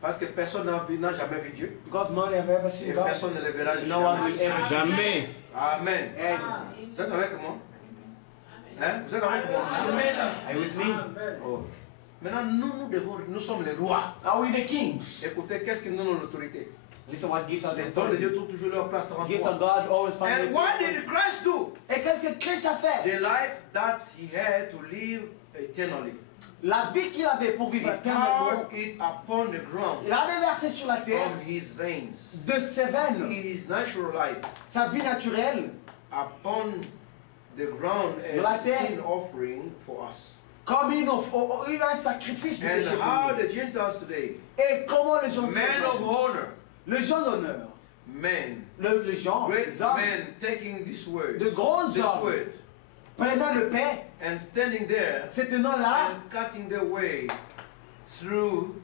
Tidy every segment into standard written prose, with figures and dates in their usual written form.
Parce que personne n'a jamais vu Dieu. Because no one have ever seen Et God. personne ne le verra No one will ever see Him. Jamais. Amen. Amen. Vous êtes avec moi? Hein? Vous êtes avec moi? Are you with me? Oh. Maintenant, nous sommes les rois. Are we the kings? Écoutez, qu'est-ce qui nous donne l'autorité? Listen, what gives us Les dons de Dieu authority? trouvent toujours leur place devant Gifts of toi. God always find And what did Christ do? Et qu'est-ce que Christ a fait? The life that he had to live eternally. La vie qu'il avait pour He vivre éternellement, poured it upon the ground il a déversé sur la terre from his veins. de ses veines, His natural life sa vie naturelle, upon the ground Sur la as a terre. sin offering for us. comme un sacrifice de And péché. how pour nous. the Gentiles today, Et comment les gens men of honor, le gens d'honneur, men, les gens, great les hommes, men taking this word, de grands this hommes, word, prenant le pain, and standing there se tenant là, and cutting their way through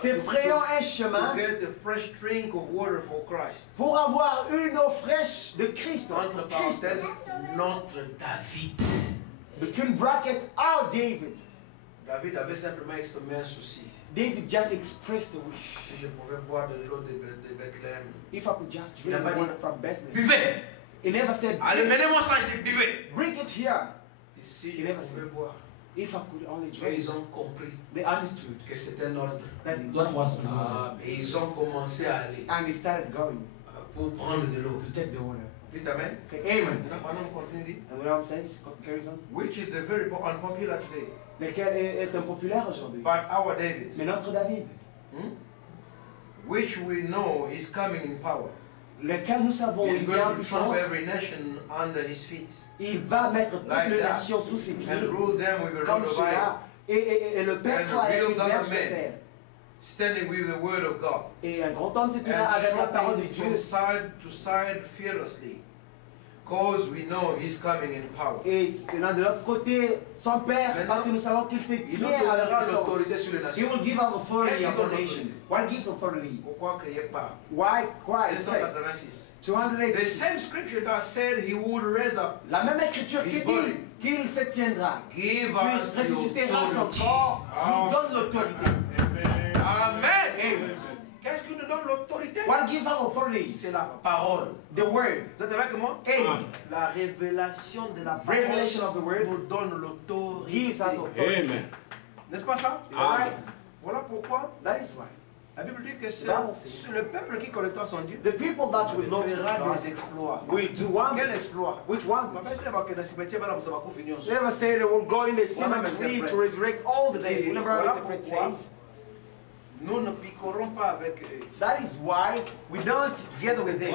se frayant un to chemin get a fresh drink of water for Christ. pour avoir une eau fraîche de Christ. Entre Christ. parenthèses, notre David. Between brackets, our David. David avait simplement exprimé un souci. David just expressed the wish. Si je pouvais boire de l'eau de Bethléem. If I could just Il n'a drink pas dit, water from Bethlehem. buvez! He never said, Allez, menez-moi ça ici, buvez! bring it here. Ici, Il je never pouvais said, boire. if I could only Et drink. ils ont compris They understood que c'était un ordre. that what was going on. Et ils ont commencé à aller And they started going pour prendre de l'eau. to take the water. Dites Amen. Say amen. Maintenant, pendant qu'on continue, dit, And what I'm saying is, carries on. which is a very unpopular today. Lequel est impopulaire aujourd'hui. But our David, Mais notre David, which we know is coming in power, lequel nous savons, is il vient en going to trample puissance, every nation under his feet il va mettre toutes Like les that. nations sous ses pieds, and rule them with a comme rod of cela, iron, et le Père And travaille the will avec of une God verge de amen. fer. standing with the word of God, Et un grand homme se and tenant avec la parole de shopping Dieu. from side to side fearlessly, because we know he's coming in power. Et de l'autre côté, son Père, parce que nous savons qu'il se Il nous tient à la donnera puissance. l'autorité sur les He nations. will give us authority Qu'est-ce qui upon donne nation. l'autorité? What gives authority? Pourquoi criez pas? Why Christ? 286. The 286. same scripture that said he would raise up, La même écriture qui His dit body. qu'il se tiendra, give qu'il us the ressuscitera son authority. corps, nous donne l'autorité. Amen. Amen. Qu'est-ce qui nous donne l'autorité? What gives us authority? C'est la parole. The word. Vous êtes avec moi? Amen. La révélation de la parole Revelation of the word nous donne l'autorité. gives us authority. Amen. N'est-ce pas ça? Is that right? Voilà pourquoi That is why. la Bible dit que c'est Bible says- le peuple qui connaîtra son Dieu The people that will know fera God des exploits. will do one. Quel exploit? Which one? Papa était avec le cimetière, voilà, vous avez beaucoup fini. They never say they will go in the Voilà, cemetery interprète. to resurrect all the dead. Et We never voilà interpret pourquoi says. nous ne piquerons pas avec eux. That is why we don't together with them.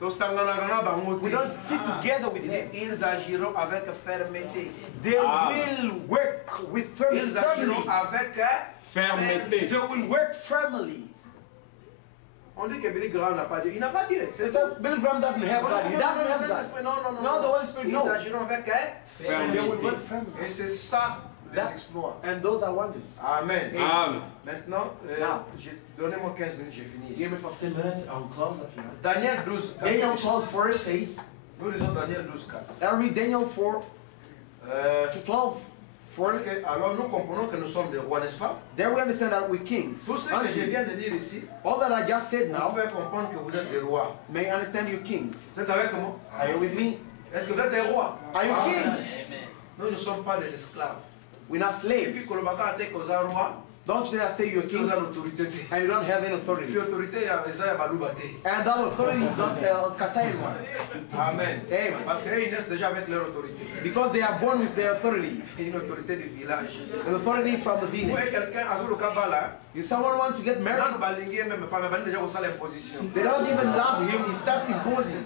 Tosangana bango te. We don't sit together with Il them. dit, ils agiront avec fermeté. They will work with Ils agiront firmly. avec Fermeté. They will work firmly. On dit que Billy Graham n'a pas Dieu. Il n'a pas Dieu. C'est ça. So Bill Graham doesn't have God. He doesn't have God. Non, non, non. No, the Holy Spirit, Ils no. agiront avec They will work Et firmly. c'est ça les That- exploits. And those are wonders. Amen. Amen. Maintenant, Now. donnez-moi 15 minutes, j'ai fini ici. Give me 15 minutes. I'll close up here. Daniel 12, 4. Daniel 12:4 says, Nous lisons Daniel 12, 4. I'll read Daniel 4 to 12. Parce que, alors nous comprenons que nous sommes des rois, n'est-ce pas? There we understand that we're kings. Tout ce que aren't je we? viens de dire ici, All that I just said nous now fait comprendre que vous êtes des rois. may I understand you kings. Vous êtes avec moi? Are you with me? Est-ce que vous êtes des rois? Are you kings? Nous ne sommes pas des esclaves. We're not Et puis, slaves. Kolobaka a été causé roi, Don't you dare say you're a qui king nous a l'autorité. and you don't have any Puis authority. l'autorité, il y a ça, il y a Baloubaté. And that authority is not Kasai one. Amen. Amen. Parce qu'ils naissent déjà avec leur autorité. Because they are born with their authority. Une autorité du village. An authority from the Vous village. voyez quelqu'un à ce cas là, If someone wants to get là married, nous balinguer même pas, mais balinguer déjà au salle imposition. they don't even love him, he starts imposing.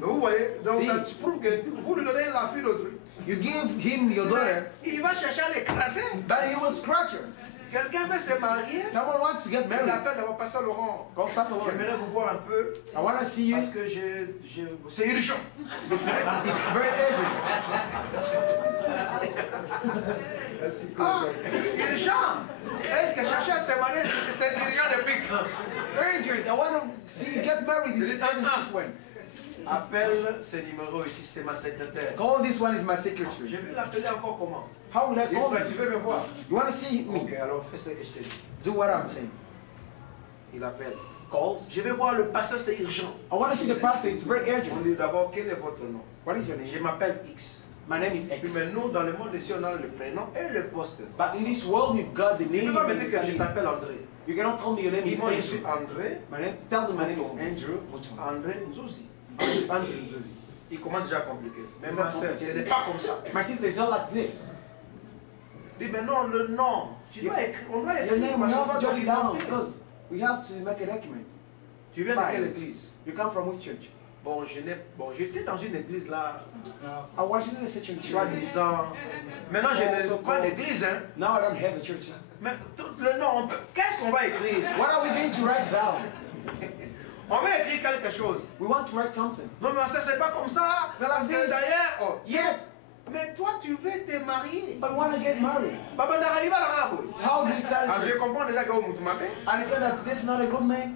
Donc vous voyez, donc Si. ça prouve que vous lui donnez la fille d'autrui. You give him your daughter, Il va chercher à l'écraser. but he will scratch her. Quelqu'un veut se marier. Someone wants to get Il married. appelle d'abord Pasteur Laurent. Goes past the Lord. J'aimerais vous voir un peu I want to see you. parce que c'est urgent. It's very urgent. Ah, urgent. Est-ce que chercher à se marier, c'est urgent depuis quand? Urgent. I want to see you get married. Is it urgent this way? Appelle ce numéro ici, c'est ma secrétaire. Call this one is my secretary. Je vais l'appeler encore comment? How will I call Tu you? veux me voir? You want to see me? Ok, alors fais ce que je te dis. Do what I'm saying. Il appelle. Call. Je vais voir le pasteur, c'est urgent. I want to see the pastor. It's very On urgent. dit d'abord, quel est votre nom? What is your name? Je m'appelle X. My name is Puis X. mais nous, dans le monde ici, on a le prénom et le poste. But in this world, we've got the Tu ne name. peux pas me and dire the que je surname. t'appelle André. You cannot tell me your name is Dis-moi, je suis Andrew. André. My name. Tell them my name is Andrew Muchama. André Nzouzi. Andrew Nzuzi. Il commence déjà à compliquer. Mais ma soeur, ce n'est pas comme ça. My sister is not like this. Dis, mais non, le nom. Tu dois écrire, on doit Your écrire. name, we parce qu'on have va to jot it down documenter. because we have to make a document. Tu viens de Fine. quelle église? You come from which church? Bon, j'étais dans une église là, I was in the church. soi-disant. Maintenant, je n'ai pas d'église, hein. Now I don't have a church. Mais tout le nom, qu'est-ce qu'on va écrire? What are we going to write down? On va écrire quelque chose. We want to write something. Non, mais ça, c'est pas comme ça. Parce que this. d'ailleurs, oh, Yet, mais toi, tu veux te marier. I want to get married. Papa n'arrive pas là-bas. How do you start Ah, a je church? comprends déjà que vous m'avez. And he said that this is not a good man.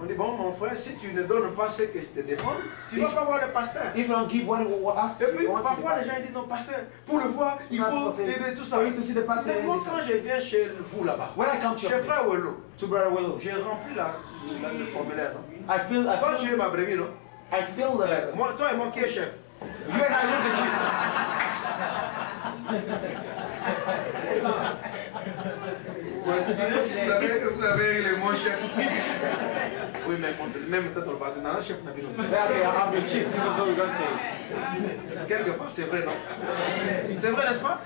On dit, bon, mon frère, si tu ne donnes pas ce que je te demande, tu ne vas pas voir le pasteur. If you don't give what he asked Et you, puis, you want to see the parfois, les pastor. gens disent, non, pasteur, pour le voir, il faut aider tout ça. For you to see the pastor. Mais moi, quand je viens chez vous là-bas, When I come to chez your frère place, Welo, to Brother Willow, j'ai rempli le formulaire, non? I feel, Toi, tu es ma brebis, non? moi, Toi et moi qui est chef. you and I lose the chief. Vous avez le mot chef. Oui, mais même peut-être on va dire, non, chef n'a pas. They say I'm your chief, even though you don't say it. Quelque part, c'est vrai, non? C'est vrai, n'est-ce pas?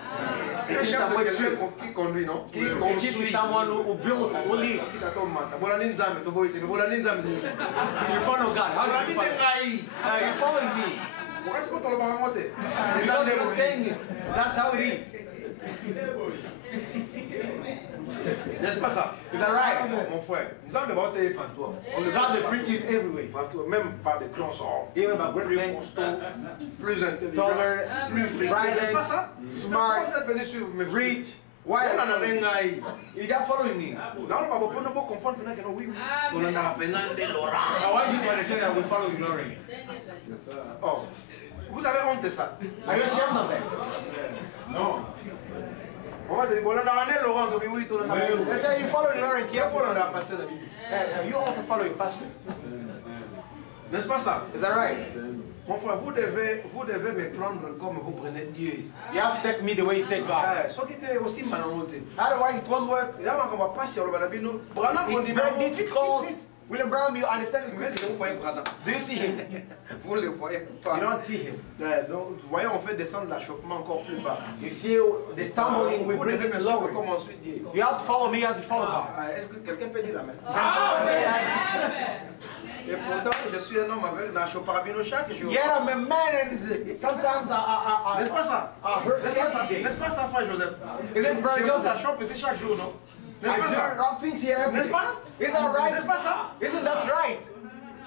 Et Un c'est chef, ça, c'est ouais, quelqu'un qui conduit, non? Qui A chief is someone who builds, who leads. You follow God. How do you follow? You're following me. Because they were saying it. That's how it is. N'est-ce pas ça? Is that right? Mon frère, nous avons voté partout. On le God, they're preaching everywhere. partout, même par des grands hommes. Even by great Plus men, costauds, plus intelligents, taller, plus friqués. N'est-ce pas ça? smart, Pourquoi vous êtes venu suivre mes rich. Why Why on are en avait you un gars. You just following me? Dans le Bible, on ne peut comprendre maintenant que oui, on en a besoin de Laura. I want you to understand that we follow glory. Oh, vous avez honte de ça? Are you ashamed of that? Non. On va dire, bon, on a ramené Laurent, donc oui, on a ramené. They tell you follow glory. Qui est pour on a passé la Bible? You also follow your pastor. N'est-ce pas ça? Is that right? Mon frère, vous devez me prendre comme vous prenez Dieu. You have to take me the way you take God. Ce qui était aussi malhonnête. Otherwise, it won't work. Il y a un combat pas sur le Banabino. Branham, on It's dit, very vite, difficult. vite. William Brown, you understand it Mais si quickly. vous voyez Branham, Do you see him? vous ne le voyez pas. You don't see him. Donc, vous voyez, on fait descendre l'achoppement encore plus bas. You see the stumbling, we Vous bring devez it me suivre lower. comme ensuite Dieu. You have to follow me as you follow God. Est-ce que quelqu'un peut dire Amen? Amen. Et pourtant, je suis un homme avec l'achoparabino chaque jour. Yet I'm a man and sometimes N'est-ce pas ça? I hurt N'est-ce pas ça? every day. N'est-ce pas ça, frère Joseph? Is it Brother Je Joseph? la chope ici chaque jour, non? N'est-ce I pas do ça? wrong things here every N'est-ce day. pas? Is that right? N'est-ce pas ça? Isn't that right?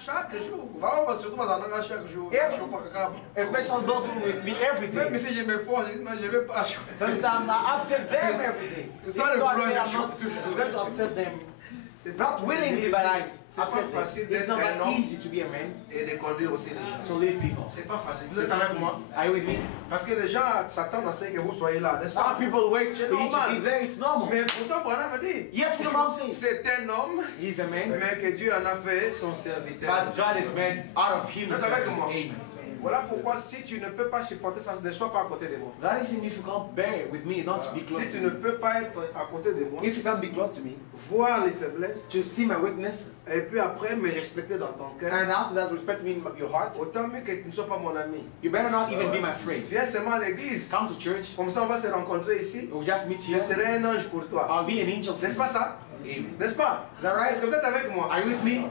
Chaque jour. Bah, surtout dans un chaque jour. Yeah. Je chope pas capable. Especially those who with me every Même day. si je m'efforce, je dis non, je ne vais pas choper. Sometimes I upset them every day. C'est Even ça le though I problème, say I'm je not chope going to upset them. C'est Not willingly, but I C'est pas upset facile them. It's d'être not un that homme easy to be a man, et de conduire aussi les gens. to lead people. C'est pas facile. Vous It's êtes not avec moi? easy. Are you with me? Parce que les gens s'attendent à ce que vous soyez là, n'est-ce Our pas? people wait C'est for you to normal. be there. It's normal. Mais pourtant, Branham me dit, Yet what the Bible says, c'est un homme, he's a man, mais que Dieu en a fait son serviteur. but God is man out of him. Vous êtes avec moi? Amen. Voilà pourquoi si tu ne peux pas supporter ça, ne sois pas à côté de moi. That is if you can't bear with me, not to be close Si to tu me. ne peux pas être à côté de moi, If you can't be close to me, voir les faiblesses, to see my weaknesses, et puis après me respecter dans ton cœur, and after that respect me in your heart, autant mieux que tu ne sois pas mon ami. you better not even be my friend. Viens seulement à l'église. Come to church, Comme ça, on va se rencontrer ici. we'll just meet Je here. serai un ange pour toi. I'll be an angel for N'est-ce you. pas ça? Amen. N'est-ce pas? Is that right? Est-ce que vous êtes avec moi? Are you with me?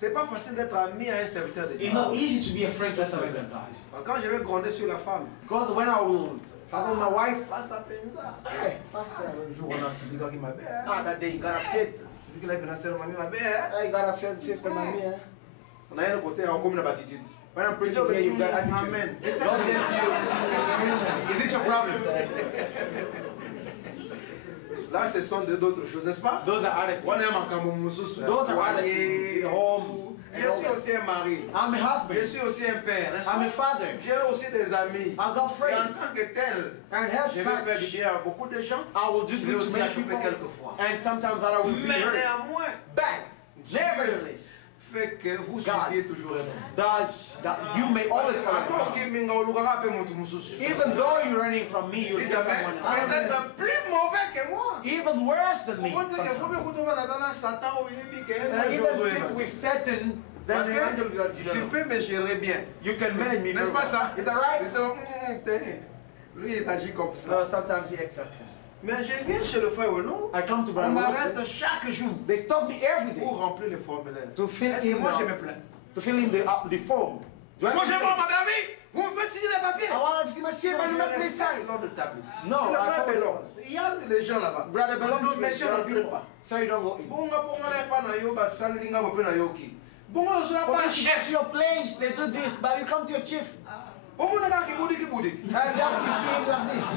C'est pas facile d'être ami à un serviteur de Dieu. It's not easy to be a friend to a servant of God. Quand je vais gronder sur la femme, Because when I will have my wife, pasteur Penza. hey, pastor, Un jour, on a subi qui m'a bien. that day you got upset. Tu dis que la financière m'a mis ma bien. You got upset, sister, mommy. On a un côté en commun d'attitude. When I'm preaching here, you got attitude. Amen. God bless you. Is it your problem? Là, ce sont d'autres choses, n'est-ce pas? Those are other On est en Cameroun, Those are other things. Home. Je suis aussi un mari. I'm a husband. Je suis aussi un père. n'est-ce pas? I'm a father. J'ai aussi des amis. I got Et en friends. tant que tel, And as je vais faire du such, bien à beaucoup de gens. I will do Je vais good to aussi many achoper people. quelquefois. And sometimes I will be Mais hurt. néanmoins, But, nevertheless, fait que vous God suiviez toujours un homme. does that you may always follow Attends, God. Kiminga Olugara peut monter mon souci. Even though you're running from me, you'll Dites get Amen. someone Vous else. êtes plus mauvais que moi. Even worse than me. Vous dites que vous sometimes. me retrouvez dans Satan ou Yébi, And even sit with Satan, Parce then que the angel will je you know. peux me gérer bien. You can manage me. N'est-ce very pas well. ça? Is that right? Tenez. Lui, il agit comme So ça. sometimes he accepts. Mais je viens chez le frère Renaud. I come to On Brother m'arrête Wilson. chaque jour They stop me every day pour remplir les formulaires. to fill Et in moi, je me plains. the form. Do I Moi, have je to vois take- ma belle, vous me faites signer les papiers. I want to see my shit, but you make me Respecte sign. l'ordre de table. No, C'est le I frère follow. Bellon. Il y a les gens là-bas. Brother Bellon, Non, messieurs, n'entrez pas. so you don't go in. Bonga bonga na pa na yo ba salinga bo pe na yoki. Bonga zo For pas me to get chef. to your place, they do this, but you come to your chief. Bonga na ki budi. And just you see him like this.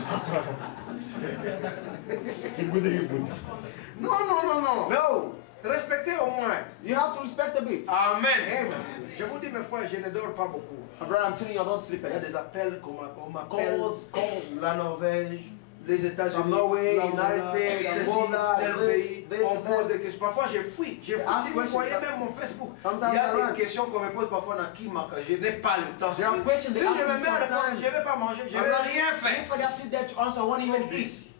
Non. No, Respectez au moins. you have to respect a bit. Amen. Amen. Je vous dis mes frères, je ne dors pas beaucoup. My brother, I'm telling you, I don't sleep Il y a at des appels qu'on m'appelle. Calls. La Norvège, les États-Unis, From Norway, l'Angola, United States, ceci, Angola, tel this, pays. this, On that. pose des questions. Parfois, j'ai fui. Ask Si vous questions. voyez même mon Facebook, Sometimes il y a I run. des questions qu'on me pose parfois dans Kimaka. Je n'ai pas le temps. There are questions Si they je ask me me mets à répondre, sometimes. je ne vais pas manger, je ne I'm vais not- rien faire. If I just sit there to answer, I won't even eat. Busy.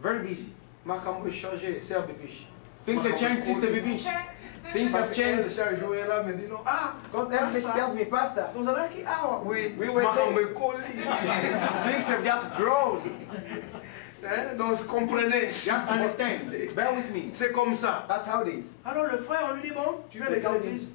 Very busy. Makambo est changé, c'est un bébé. Things have changed, Sister Bibi. Things have changed. Chaque jour, elle est là, me dit non. Ah, Because every day she tells me, Pastor, nous allons qui? Ah, oui. We were Makambo there. est collé. things have just grown. Hein, donc, comprenez. Just understand. Bear with me. C'est comme ça. That's how it is. Alors le frère, on lui dit, bon, tu viens de They quelle tell église?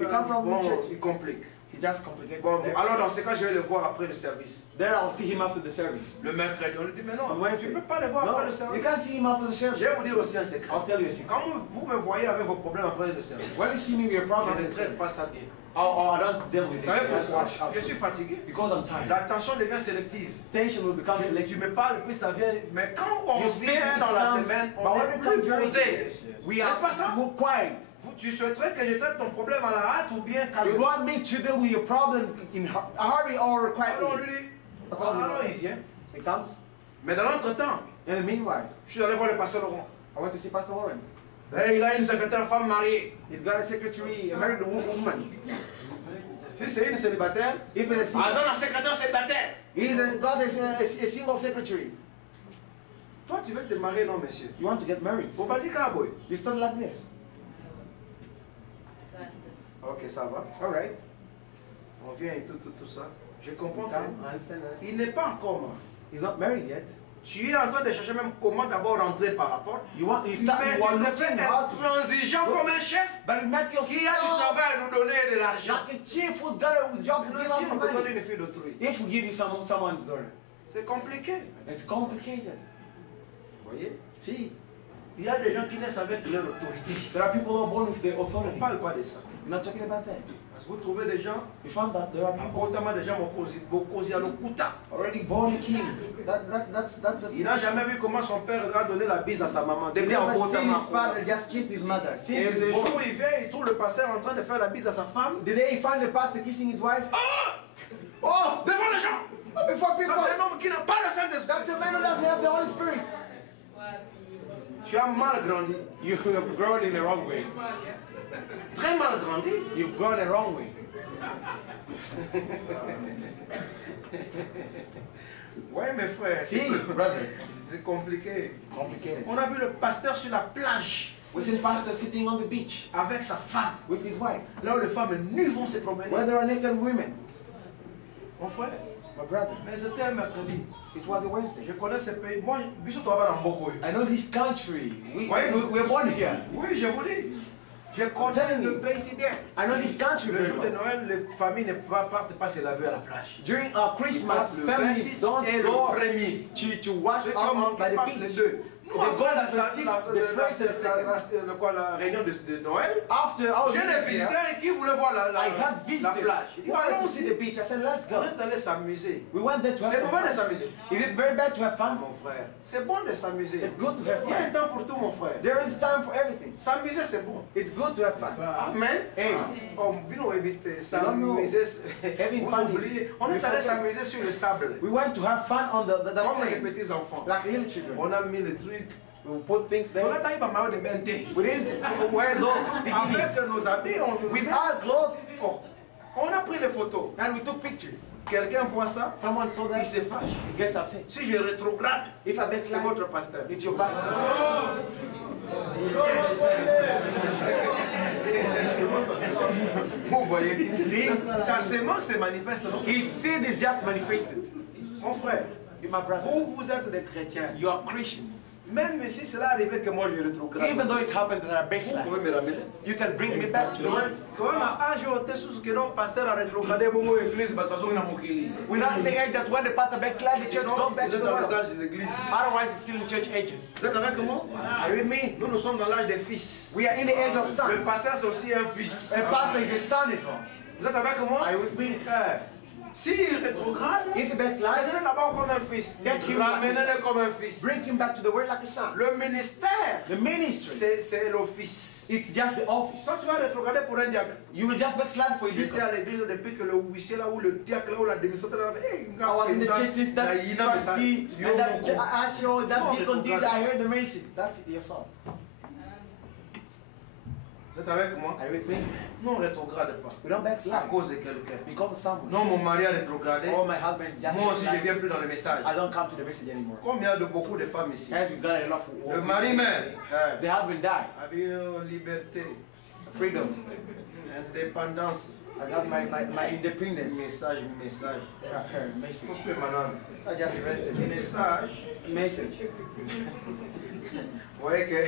You come from Bon, which church? il complique. He just complicates Bon, it. alors dans ce cas, je vais le voir après le service. Then I'll see him after the service. Le mercredi, on lui dit, mais non, On tu Wednesday. ne peux pas le voir No, après le you service. can't see him after the Je service. vais vous dire aussi un secret. I'll tell you a secret. Quand vous me voyez avec vos problèmes après le service, When you see me with your problem, je ne traite pas ça bien. I don't deal with Vous it. savez That's pourquoi? why Je suis fatigué. Because I'm tired. L'attention devient sélective. Tension will become Tu selective. me parles, puis ça vient. Mais quand on You speak, vient it dans la comes, semaine, but on when est you come plus during posé. we N'est-ce pas are ça? more quiet. Tu souhaiterais que je traite ton problème à la hâte ou bien You calmement? want me to deal with your problem in a hurry or Alors on quietly? lui dit, That's all alors you il vient. He comes. Mais dans l'entretemps, In the meanwhile, je suis allé voir le pasteur Laurent. I went to see Pastor Warren. Et il a une secrétaire femme mariée. He's got a secretary, a married woman. Si c'est une célibataire, If it's a ah, single, c'est un secrétaire célibataire. got a single secretary. Toi, tu veux te marier, non, monsieur? You want to get married. Faut pas dire qu'à boy. You start like this. Ok, ça va. All right. On vient et tout ça. Je comprends Come, que I understand that. il n'est pas encore mort. He's not married yet. Tu es en train de chercher même comment d'abord rentrer par rapport. You want you Mais start you are tu te fais looking how to, intransigeant comme un chef but you make yourself qui a du travail à nous donner de l'argent. like a chief who's got a job to Maintenant, give si us on te donne money. une fille d'autrui, If we give you someone's daughter, c'est compliqué. it's complicated. Vous voyez? See, Il y a des gens qui naissent avec leur autorité. there are people who are born with the On ne authority. parle pas de ça. We're not talking about that. Parce que vous trouvez des gens, We found that there are people notamment des gens Mokozi à l'Okuta. already born a king. That's a. Il n'a jamais vu comment son père a donné la bise à sa maman. He Depuis en never seen his Otama. father just kiss his mother. Since Et he's le born. jour où il vient, il trouve le pasteur en train de faire la bise à sa femme. The day he found the pastor kissing his wife. Oh, devant les gens. Before people. Ça, c'est un homme qui n'a pas le Saint-Esprit. That's a man who doesn't have the Holy Spirit. Tu as mal grandi. You have grown in the wrong way. Très mal grandi. You've grown the wrong way. Ouais, mes frères. See, brothers. C'est compliqué. Complicated. On a vu le pasteur sur la plage We see the pastor sitting on the beach avec sa femme. with his wife. Là où les femmes nues vont se promener. Where there are naked women. Mon frère. My brother. Mais c'était un mercredi. It was a Wednesday. Je connais ce pays. Moi, Bissou Toaba dans Mboko. I know this country. Why? We're born here. Oui, je vous dis. Je connais le pays si bien. I know this country Le very jour de well. Noël, les familles ne partent pas se laver à la plage. During our Christmas, Le families 26 don't et le go premier. to wash C'est up comme by the partent les beach. deux. Nous, They go après on the 26th, the first and the second. la réunion de Noël, After our j'ai des visit here, visiteurs qui voulaient voir I had la visitors plage. who wanted to see the beach. I said, let's On go. est allé s'amuser. We went there to have C'est some mauvais de fun. s'amuser. Is it very bad to have fun? Mon frère, c'est bon de s'amuser. It's good to have Il y a un fun. temps pour tout, mon frère. There is time for everything. S'amuser, c'est bon. It's good good to have fun. Amen. Amen. Oh, you know, Having fun on est allé s'amuser sur le sable. We went to have fun on the Comme les sand, petits enfants. like little children. On a mis le truc. We will put things there. On a taillé par maillot de bain. We didn't wear those bikinis. Avec nos habits, With our clothes, Oh, on a pris les photos. and we took pictures. Quelqu'un voit ça, Someone saw il that, se fâche. he gets upset. Si je rétrograde, If I c'est backslide, votre pasteur. it's your pastor. Vous voyez, si sa sémence se manifeste, non? His seed is just manifested. Mon frère, You, my brother, vous êtes des chrétiens. you are Christian. Même si cela arrivait que moi je rétrograde, Even though it happened that I vous backslide, pouvez me ramener. you can bring me back to the word. Toi, on a âge au sous que non, pasteur a rétrogradé bongo église, parce qu'on a mokili. We're not in the age that when the pastor backslide, the church Sinon, goes back vous to êtes the dans les world. âges des églises. Otherwise, it's still in church ages. Vous êtes avec moi? Are you with me? Nous sommes dans l'âge des fils. We are in the age of Le sons. pasteur c'est aussi un fils. A pastor is a son as well. Vous êtes avec moi? Are you with me? S'il rétrograde, If he backslides, prenez d'abord comme un fils. Ramenez-le comme un fils. bring him back to the word like a son. Le ministère, The ministry, c'est l'office. it's just the office. Quand tu vas rétrograder pour un diacre, You will just backslide for a j'étais little. à l'église depuis que le huissier là, ou le diacre là, ou la démissionnaire là, hey, I was in the church since that trustee and that usher, that deacon did. I heard the music. That's your song. Vous êtes avec moi? Are you with me? Non, on ne rétrograde pas. We don't À backslide cause de quelqu'un. because of someone. Non, mon mari a rétrogradé. Oh, my husband just Moi aussi, je ne backslide. viens plus dans le message. I don't come to the message anymore. Comme il y a de beaucoup de femmes ici. As we got a lot Le of mari même. the husband died. Liberté, Freedom. indépendance. I got my independence. Message. Message. Coupez, madame. I just rested. Message. Message. Vous voyez que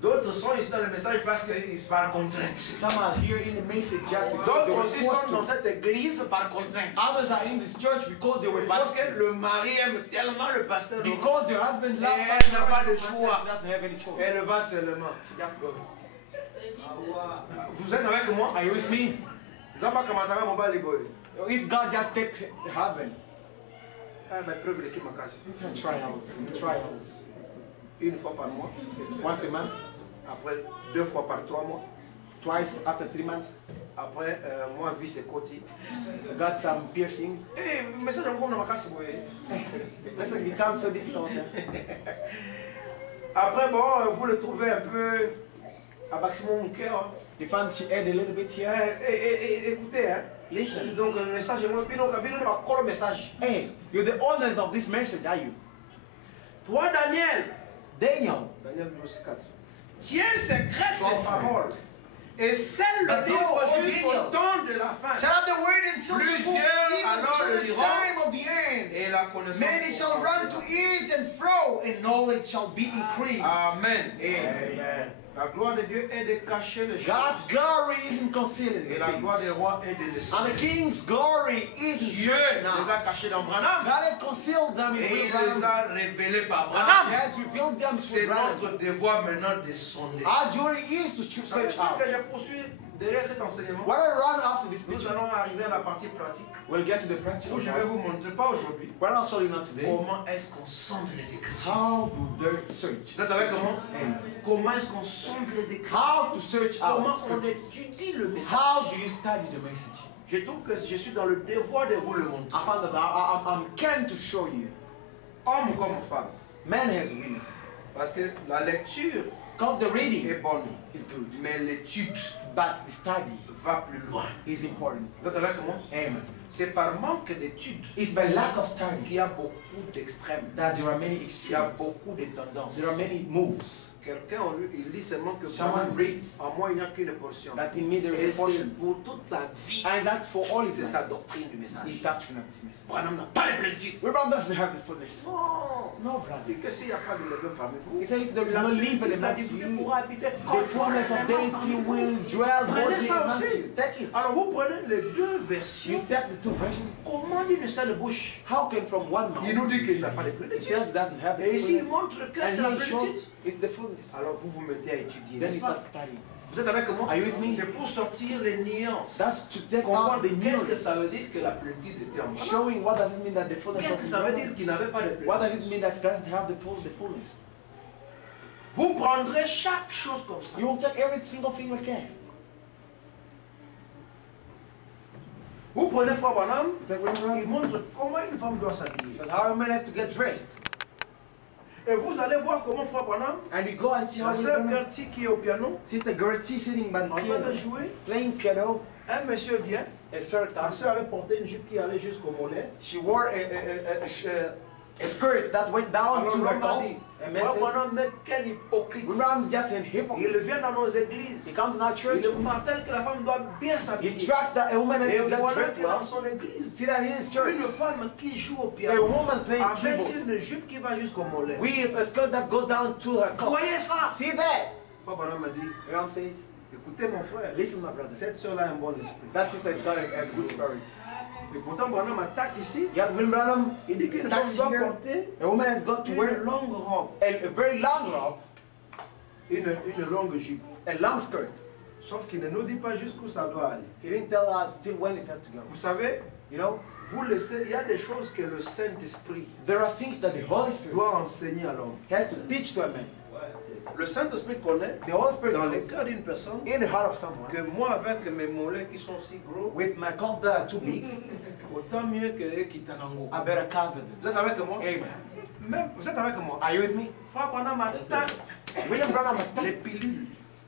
d'autres sont ici dans le message parce que par contrainte. Some are here in the message just because they D'autres were aussi forced sont dans to. cette église par contrainte. Others are in this church because they were Parce forced que to. le mari aime tellement le pasteur. donc Because their husband loves Elle pastor n'a pas de so much choix. that she doesn't have any choice. Elle va seulement. She just goes. Vous êtes avec moi? Are you with me? Zamba Kamatara Mobile Boy. If God just takes the husband, Ah, ben, preuve de qui m'a caché. trials. Une fois par mois. Once a month, Après, 2 fois par 3 mois. twice after 3 months. Après, moi, vis et côté. Got some piercing. Eh, mais ça, j'en compte, m'a cassé. Listen, it becomes so difficult. Après, bon, vous le trouvez un peu à maximum mon cœur. You found she had a little bit here. Écoutez, hein. Listen. Donc, le message, je vais le message. Hey, you're the owners of this message, are you? Toi, Daniel. Daniel. Daniel 12:4. Tiens secrète Toi, ces paroles. Et scelle le But livre thou, O jusqu'au Daniel, temps de la fin. Shut up the word and seal the book Plusieurs even alors to le the diront, time of the end. Et la connaissance. Many shall run to it and fro, and knowledge shall be increased. Amen. Amen. La gloire de Dieu est de cacher les choses. God's glory is in concealing Et the la gloire things. des rois est de les And the sauver. king's glory is in Dieu les a cachés dans Branham. God has concealed them in Et il Branham. les a révélés par He Branham. has revealed them C'est to Branham. notre devoir maintenant de sonder. Our duty is to C'est search ça out. que je poursuis derrière cet enseignement. What I run after this Nous teaching, allons arriver à la partie pratique we'll get to the où practical je vais part. vous montrer, pas aujourd'hui, What I'll show you now today, comment est-ce qu'on sonde les Écritures. how do they search? Vous savez comment? Amen. Comment est-ce qu'on sonde les Écritures? How to search out Comment on scriptures? étudie le message? How do you study the message? Je trouve que je suis dans le devoir de vous le montrer. I found that I'm keen to show you, Homme comme femme. man has women. Parce que la lecture Because the est reading bonne, is good, mais l'étude but the study va plus loin. is important. Vous êtes avec moi? Amen. C'est par manque d'étude It's by lack of qu'il study y a beaucoup d'extrêmes. that there are many Il y a extremes. beaucoup de tendances. There are many moves. Quelqu'un, il lit seulement que Someone reads en moi, il n'y a qu'une portion. that in me there Et is a portion, c'est pour toute sa vie. and that's for all his C'est life. sa doctrine du message. His doctrine of this message. Branham n'a pas de plénitude. Wilbur doesn't have the fullness. Non. No, brother. Et que s'il n'y a pas de levain parmi vous, He said if there is no leaven la amongst divinité you, pourra habiter the fullness of deity will dwell Prenez bodily ça amongst aussi. you. Take it. Alors vous prenez les deux You versions. take the two versions. Comment dit le seul de bouche? How can from one Il mouth nous dit qu'il n'a pas de he plénitude. says he doesn't have the Et ici, il fullness, montre que c'est la and he shows plénitude. it's the fullness. Alors vous vous mettez à étudier. Then n'est-ce he pas? starts studying. Vous êtes avec moi? Are you with me? C'est pour sortir les nuances. That's to take Comprendre out the qu'est-ce que ça nuance. veut dire que la plénitude était en Branham. Showing what does it mean that the fullness Qu'est-ce of que his ça veut Branham. dire qu'il n'avait pas de What does plénitude? it mean that it doesn't have the fullness? Vous prendrez chaque chose comme ça. You will take every single thing like that. Vous prenez Frère Branham, You take William Branham? il montre comment une femme doit s'habiller. That's how a man has to get dressed. Et vous allez voir comment Frère Branham, And you go and see how la William sœur Branham, Gertie qui est au piano, Sister Gertie sitting by the en train piano, de jouer, playing piano. un monsieur vient, A sir la sœur avait porté une jupe qui allait jusqu'au mollet. She wore a skirt that went down Alors to l'homme her m'a calves. dit, And man Frère said, Branham, mais quel hypocrite. William Branham's just an Il hypocrite. vient dans nos églises. He comes in our church. Il martèle que la femme doit bien He s'habiller. tracks that a woman has Et to get voilà dressed que dans well. son église, See that in his church. une femme qui joue au A piano woman playing avec keyboard une jupe qui va jusqu'au mollet. with a skirt that goes down to her Vous calves. voyez ça? See that? Frère Branham m'a dit, William says, écoutez mon frère, listen my brother. cette soeur-là a un bon esprit. That sister has got a good spirit. Et pourtant Branham attaque ici. Yeah, William Branham, Il dit qu'une femme Taxi doit here. porter a woman has got to une wear longue robe, a very long robe, une longue jupe. a long skirt. Sauf qu'il ne nous dit pas jusqu'où ça doit aller. He didn't tell us till when it has to go. Vous savez, You know, vous laissez, il y a des choses que le Saint-Esprit there are things that the Holy Spirit doit enseigner à l'homme. has to teach to a man. Le Saint-Esprit connaît The Holy Spirit dans le knows cœur d'une personne in the heart of someone que moi avec mes mollets qui sont si gros, with my calves that are too big, autant mieux que les Kitanango. I better cover Vous them. êtes avec moi? Amen. Même, vous êtes avec moi? Are you with me? Frère Branham attaque William Branham les attacks pilules,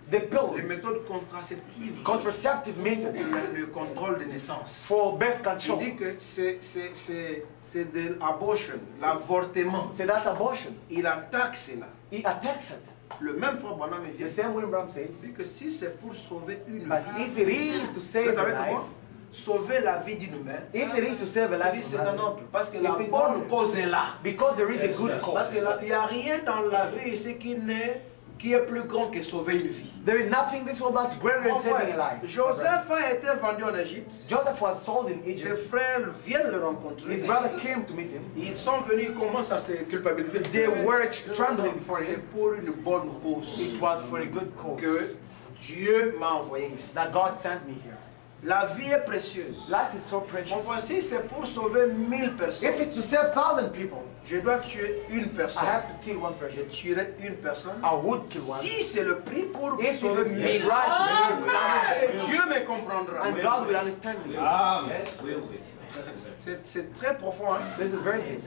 the les pills, méthodes contraceptives, contraceptive methods le contrôle de naissance. for birth Il control. dit que c'est de l'abortion, l'avortement. So that's abortion. Il attaque cela. He attacks it. Le même Frère Branham The vient. same William Branham says, Il dit que si c'est pour sauver une but vie, if it is to vous save êtes a avec life, moi? Sauver la vie d'une humain, if it is to save a il life, dit c'est un ordre. Parce que If la it's bonne ordered. cause est là. because there is a good Parce cause. qu'il n'y a rien dans la vie ici qui est plus grand que sauver une vie. There is nothing this world that's greater than Mon saving a frère, life. Joseph a été vendu en Égypte. Joseph was sold in Ses Egypt. frères viennent le rencontrer. His brother came to meet him. Ils sont venus, ils commencent à se culpabiliser. They were trembling before C'est him. pour une bonne cause It was for a good cause que Dieu m'a envoyé ici. that God sent me here. La vie est précieuse. Life is so precious. Mon frère, si c'est pour sauver 1000 personnes, If it's to save 1,000 people, je dois tuer une personne. I have to kill one Je person. tuerai une personne. I would kill one. Si c'est le prix pour If it sauver is 1000, the right to save Amen. 1,000, Dieu me comprendra. and God will understand me. C'est très profond. Hein? This is very deep.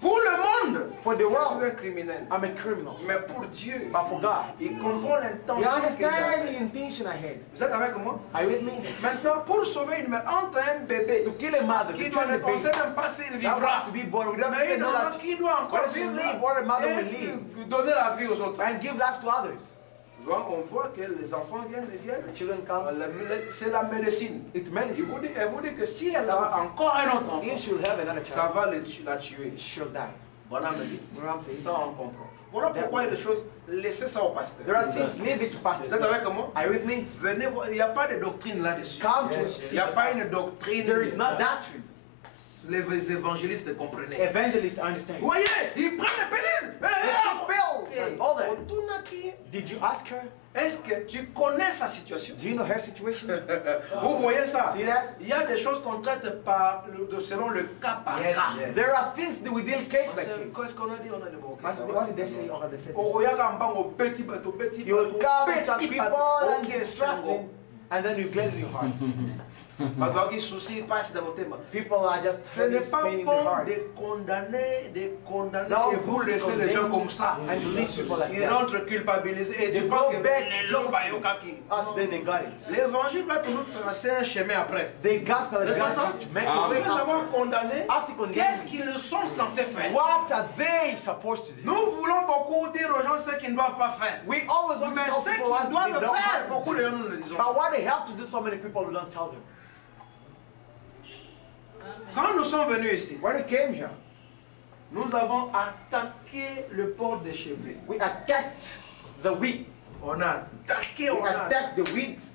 Pour le monde, For the je suis world, un criminel. I'm a criminal. Mais pour Dieu, But for God, il comprend you l'intention que understand the j'ai. intention I had. Vous êtes avec moi? Are you with me? Maintenant, pour sauver une mère, entre un bébé To kill a mother, qui to doit turn the naître, on ne baby, sait même pas s'il that vivra. was to be born. We don't Mais even une know enfant that. qui doit encore Where she vivre live, where a mother will live, et donner la vie aux autres. and give life to others. Donc, on voit que les enfants viennent. The children come. C'est la médecine. It's Elle medicine. vous dit que si elle a encore un autre enfant, If she'll have another ça child, va la tuer. she'll die. Branham me dit, Branham says, ça on comprend. Voilà pourquoi il y a des choses, laissez ça au pasteur. there are things, leave it to Vous pastors. êtes avec moi? Are you with me? Venez voir, il n'y a pas de doctrine là-dessus. Come to Il n'y a pas une doctrine. There is not doctrine. Les évangélistes comprenaient. Evangelists understand. Vous voyez, ils prennent les pilules. Pills and all that. On tourne à qui? Did you ask her? Est-ce que tu connais sa situation? Do you know her situation? Vous voyez ça? See that? Il y a des choses qu'on traite selon le cas par cas. There are things that we deal case by case. Qu'est-ce qu'on a dit? On a dit bon, ok, ça va. What did they say? Or they said Oh, this? il y a un banc petit bateau, petit You will bateau, come and some petit people bateau. and Ok, distract c'est bon. them, and then you get in your heart. Parce que les soucis passent dans votre thème. People are just Ce n'est pain pas in their bon heart. de condamner No, et vous laissez les gens comme ça. and to leave people like Ils that. rentrent culpabilisés et They tu go penses que back les gens vont kaki. After then they got it. L'évangile doit toujours tracer un chemin après. The gospel is C'est pas ça? going to make a Après way avoir after. condamné, After condemning, qu'est-ce qu'ils sont censés faire? what are they supposed to do? Nous voulons beaucoup dire aux gens ce qu'ils ne doivent pas faire. We always want to Mais tell ce people qu'ils what they doivent don't faire, have beaucoup to de do. gens nous le disons. But what they have to do, so many people don't tell them. Quand nous sommes venus ici, When we came here, nous avons attaqué le port des cheveux. we attacked the weeds. On a attaqué, We on a... attacked the weeds.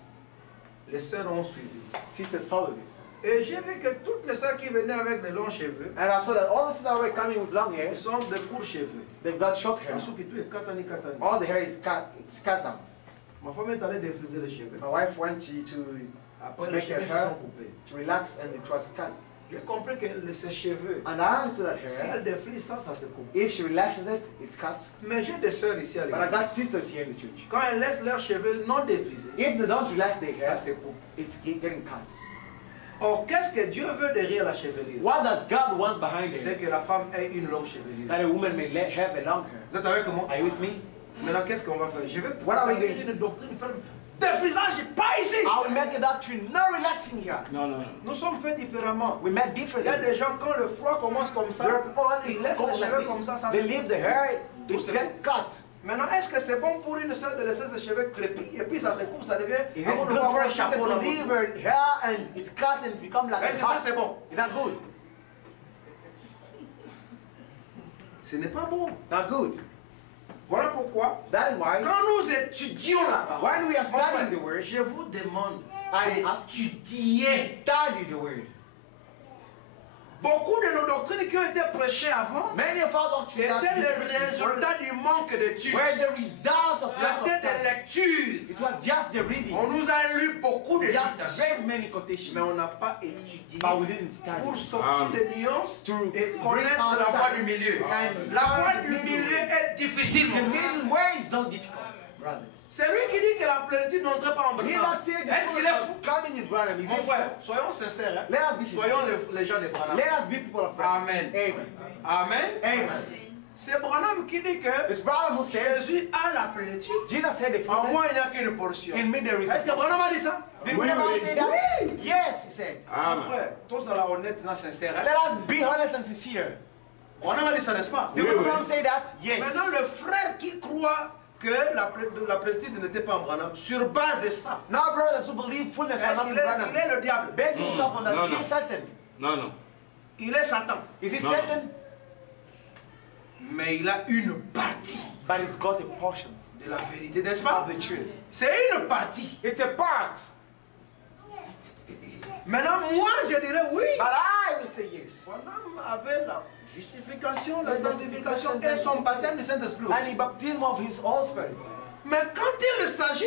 Les sœurs ont suivi. Sisters followed it. Et j'ai vu que toutes les sœurs qui venaient avec des longs cheveux, And I saw that all the sisters that were coming with long hair, elles sont de courts cheveux. they've got short hair. Elles sont qui tout katani katani. All the hair is cut, it's cut down. Ma femme est allée défriser les cheveux. My wife went to Après, les make her cheveux se hair sont coupés. to relax and it was cut. J'ai compris que ses cheveux, And I understood that si hair, elle défrise ça, ça se coupe. if she relaxes it, it cuts. Mais j'ai des sœurs ici à But I l'église. got sisters here in the church. Quand elles laissent leurs cheveux non défrisés, If they don't relax their ça hair, se coupe. it's getting cut. Or, qu'est-ce que Dieu veut derrière la chevelure? What does God want behind C'est it? que la femme ait une longue chevelure. That a woman may have a long hair. Vous êtes avec moi? Are you with me? Maintenant, qu'est-ce qu'on va faire? Je vais What are we parler going to d'une doctrine ferme. Défrisage, pas ici! I will make a doctrine, no relaxing here. No, no, no. Nous sommes faits différemment. We make Il y differently. a des gens, quand le froid commence comme ça, There are people when ils it's laissent cold les like cheveux comme ça, this. ça They se leave the hair, Tout it se get cut. Maintenant, est-ce que c'est bon pour une sœur de laisser ses cheveux crépus et puis ça se coupe, ça devient Is it on good va for avoir a un sister chapeau to dans leave le her hair and it's cut and become like Est-ce a que ça hat? c'est bon? Is that good? Ce n'est pas bon. Not good. Voilà pourquoi, That is why quand nous étudions la parole, when we are mon frère, studying the word, je vous demande I ask you d'étudier. study the word. Beaucoup de nos doctrines qui ont été prêchées avant Many of our doctrines that étaient we le preach before résultat du manque d'études. were the result of lack of C'était des study. lectures. It was just the reading. On nous a lu beaucoup de Just citations, read many quotations, mais on n'a pas étudié but we didn't study. pour sortir des nuances To et bring connaître out la voie sight. du milieu. And La voie the du middle milieu way. est difficile. The mon frère. middle way is so difficult, brothers. C'est lui qui dit que la plénitude n'entrait pas en He Branham. that said the Est-ce qu'il est fou? fullness of coming in Branham is Mon frère, soyons sincères. Hein? Let us be sincere. Soyons les gens de Branham. Let us be people of Branham. Amen. Amen. Amen. Amen. C'est Branham qui dit que It's Branham who said, Jésus a la plénitude. Jesus said the En fullness, moi, il n'y a qu'une portion. in me there is Est-ce que Branham a dit ça? Did Oui, Branham oui. say that? Yes, he said. Mon Amen. frère, tous à la honnête et sincère. Hein? Let us be honest and sincere. Branham a dit ça, n'est-ce pas? Did Oui, oui. Branham say that? Yes. Maintenant, le frère qui croit que la plénitude n'était pas en Branham, sur base de ça, Now, brothers who believe fullness was est-ce not in qu'il est, Branham, il est le diable? basing himself on that, No, is no. he Satan? No, no. Il est Satan. Is he No. Satan? Mais il a une partie But he's got a portion de la vérité, n'est-ce pas? of the truth. C'est une partie. It's a part. Maintenant, moi, je dirais oui. But I will say yes. Branham avait la justification, la La sanctification sanctification et son baptême du Saint-Esprit And aussi. the baptism of his Holy Spirit. Mais quand il s'agit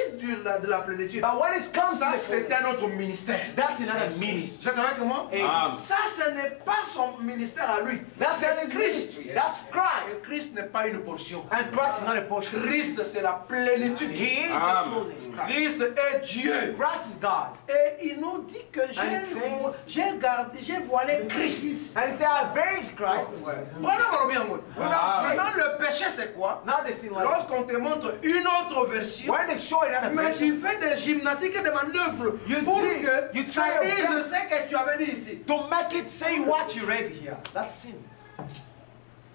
de la plénitude, But when it comes ça to the c'est fullness, un autre ministère. that's another ministry. Vous êtes avec moi? Amen. Ça, ce n'est pas son ministère à lui. That's his ministry. That's Et Christ. Christ n'est pas une portion. And Christ is not a portion. Christ, c'est la plénitude. He is the Amen. fullness. Christ est Dieu. Christ is God. Et il nous dit que j'ai voilé Christ. And he said, I avenged Christ. Voilà, on va bien voir. Amen. Maintenant, le péché, c'est quoi? Now the sin was. Lorsqu'on te montre une autre version, When they show another mais version, tu fais des gymnastiques et des manœuvres You pour try- que you ça try your dise best. ce que tu avais dit ici. to make it say what you read here. That's sin.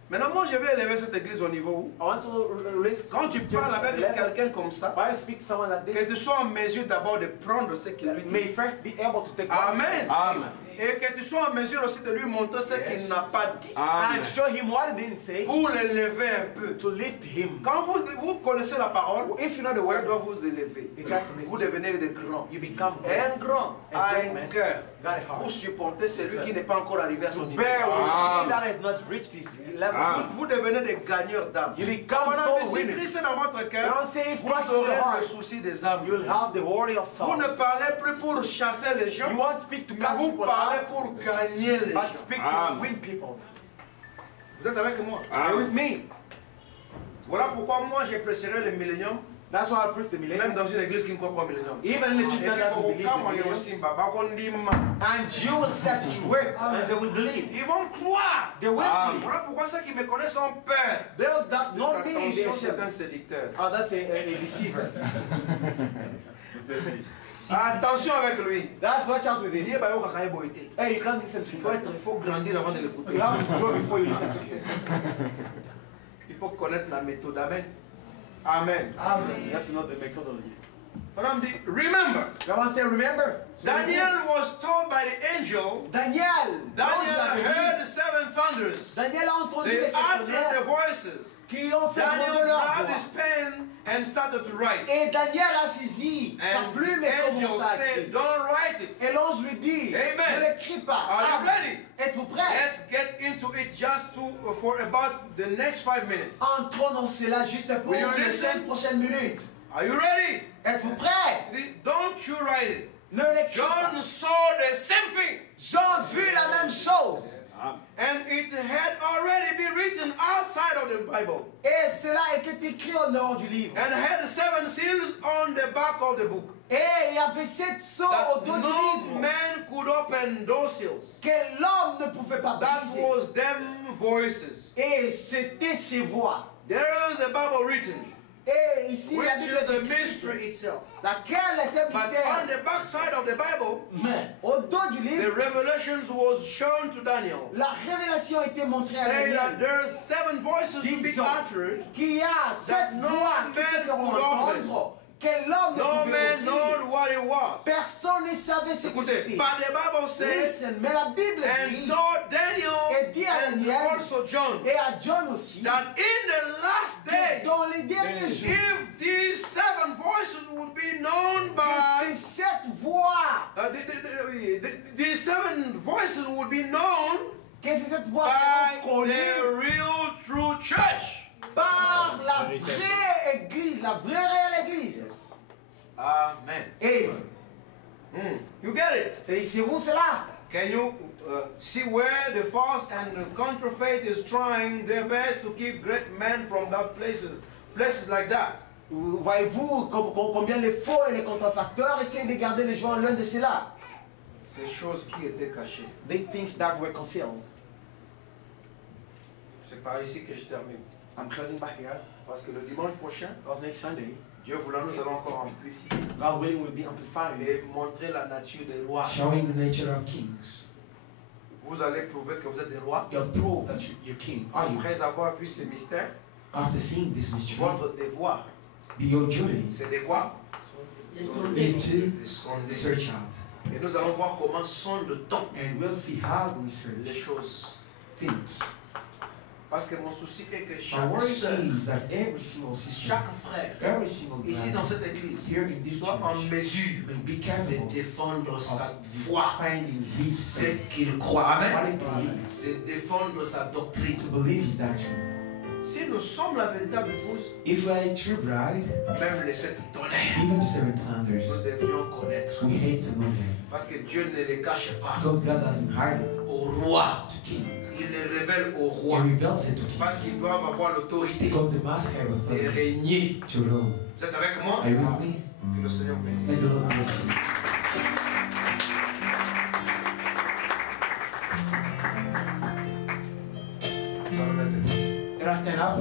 Maintenant, moi, je vais élever cette église au niveau où, I want to raise. quand tu parles avec quelqu'un comme ça, When I speak to someone like que tu this, sois en mesure d'abord de prendre ce qu'il lui dit. may first be able to take what he Amen. says. Amen. Et que tu sois en mesure aussi de lui montrer ce qu'il n'a pas dit. Amen. And show him what he didn't say Pour l'élever un peu. to lift him. Quand vous connaissez la parole, If you know the ça word, doit vous élever. it has to make Vous you. devenez des grands. You become Et un grand A a great un man cœur got a heart. pour supporter celui qui n'est pas encore arrivé à son To niveau. bear with Amen. he that has not reached his level. Amen. Vous devenez des gagneurs d'âme. You become Maintenant, soul si winners. Christ est dans votre You cœur, don't say if vous Christ is in aurez your heart, le souci des âmes. you'll have the worry of Vous soul. ne parlez plus pour chasser les gens, You won't speak to mais cast vous people parlez out, pour gagner les but gens. speak Amen. to win people. Vous êtes avec moi? Are you with me? Voilà pourquoi moi j'ai prêcherai le millénium, That's why I preach the même millennium. dans une église qui ne croit pas au millénium. Even in the church that doesn't believe the millennium. And you will start to work and they will believe. Ils vont croire. They will believe. Voilà pourquoi ceux qui me connaissent ont peur. Those that know me, they Attention, c'est un shall. séducteur. Oh, that's a deceiver. Attention avec lui. That's watch out with Il it. est bayo kakaye boité. Hey, you can't listen to Il him. faut grandir avant de l'écouter. You have to grow before you listen to him. Il faut connaître la méthode. Amen. Amen. You have to know the methodology. Madame dit, remember, I want to say, remember, Daniel was told by the angel, Daniel heard the seven thunders. Daniel a entendu They les uttered tonnerres the voices. qui ont fait Daniel gronder leur grabbed voix. his pen and started to write. Et Daniel a saisi sa And plume the et angel commença à said, écrire. don't write it. Et l'ange lui dit, Amen. ne l'écris pas. Are you Amen. ready? Êtes-vous prêts? Let's get into it just for about the next 5 minutes. Entrons dans cela juste pour Will you les listen? 5 prochaines minutes. Are you ready? Êtes-vous prêts? Don't you write it. Ne l'écris pas. John saw the same thing. Jean vit la même chose. And it had already been written outside of the Bible. Et cela était écrit au nord du livre. And had 7 seals on the back of the book. Et il y avait 7 sceaux au dos du No livre. man could open those seals. Que l'homme ne pouvait pas That briser. was them voices. Et c'était ses voix. There is the Bible written, Et ici, which la Bible is the est écrite, mystery itself. laquelle est un But on mystère. the back side of the Bible, Mais au dos du the livre, revelations was shown to Daniel. la révélation a été montrée à Say that Daniel. there's 7 voices to be Disons uttered. qu'il y a 7 no voix qui se man feront could open. entendre. Que l'homme ne No pouvait man ouvrir. knowed what it was. Personne ne savait ce que Écoutez, c'était. but the Bible says, Listen, mais la Bible and dit, told Daniel et dit à and Daniel, also John, et à John aussi, that in the last que days, dans les derniers jours, if these 7 voices would be known que by, ces 7 voix, these 7 voices would be known que ces 7 voix by seront connues the real true church. par la vraie église, la vraie réelle église. Amen. Amen. You get it? C'est vous cela? Can you see where the false and the counterfeit is trying their best to keep great men from that places like that? Voyez-vous combien les faux et les contrefacteurs essaient de garder les gens loin de cela? Ces choses qui étaient cachées. These things that were concealed. C'est par ici que je termine. I'm closing back here. Parce que le dimanche prochain, Because next Sunday, Dieu voulant, nous allons encore amplifier God willing will be amplified. et montrer la nature des rois. Showing the nature of kings. Vous allez prouver que vous êtes des rois. You'll prove that you're king. Are you? Après avoir vu ces mystères, After seeing this mystery, votre devoir, your duty c'est de quoi? is to De sonder. search out. Et nous allons voir comment sonde-t-on And we'll see how we les search choses. things. Parce que mon souci est que My chaque worry sœur, is that every single sister, chaque frère, every single ici dans brother, cette église, here in this soit en church, mesure may be de capable défendre sa of foi, finding his ce faith, qu'il croit, what amen, he believes, de défendre sa doctrine. to believe his doctrine. Si nous sommes la véritable épouse, If we are a true bride, même les 7 tonnerres, even the 7 nous thunders, devrions connaître. we hate to know them. Parce que Dieu ne les cache pas Because God doesn't hide it au roi. to king. Il les révèle au He roi. reveals it to Parce king. qu'ils doivent avoir l'autorité Because the must have de authority régner. to rule. Vous êtes avec moi? Are you with me? Que le Seigneur vous bénisse. May the Lord bless you. Nous allons mettre des mains. Let us stand up.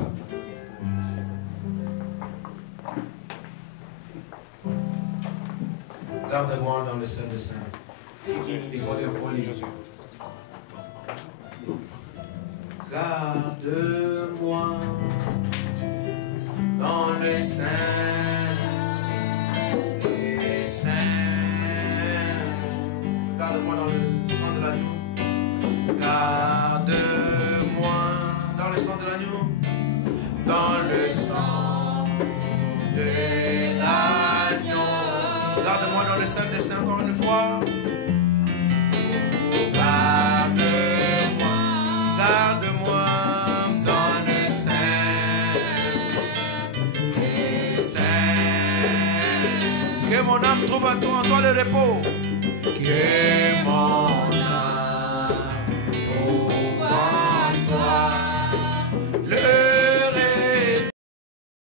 Garde-moi dans le Saint des Saints. Keep me in the Holy of Holies. Garde-moi dans le Saint des Saints. Garde-moi dans le sang de l'agneau. Garde-moi dans le sang de l'agneau. Dans le sang de l'agneau. Garde-moi dans le Saint des Saints encore une fois. Garde-moi, garde-moi dans le sein des saints. Que mon âme trouve à toi, en toi le repos. Que mon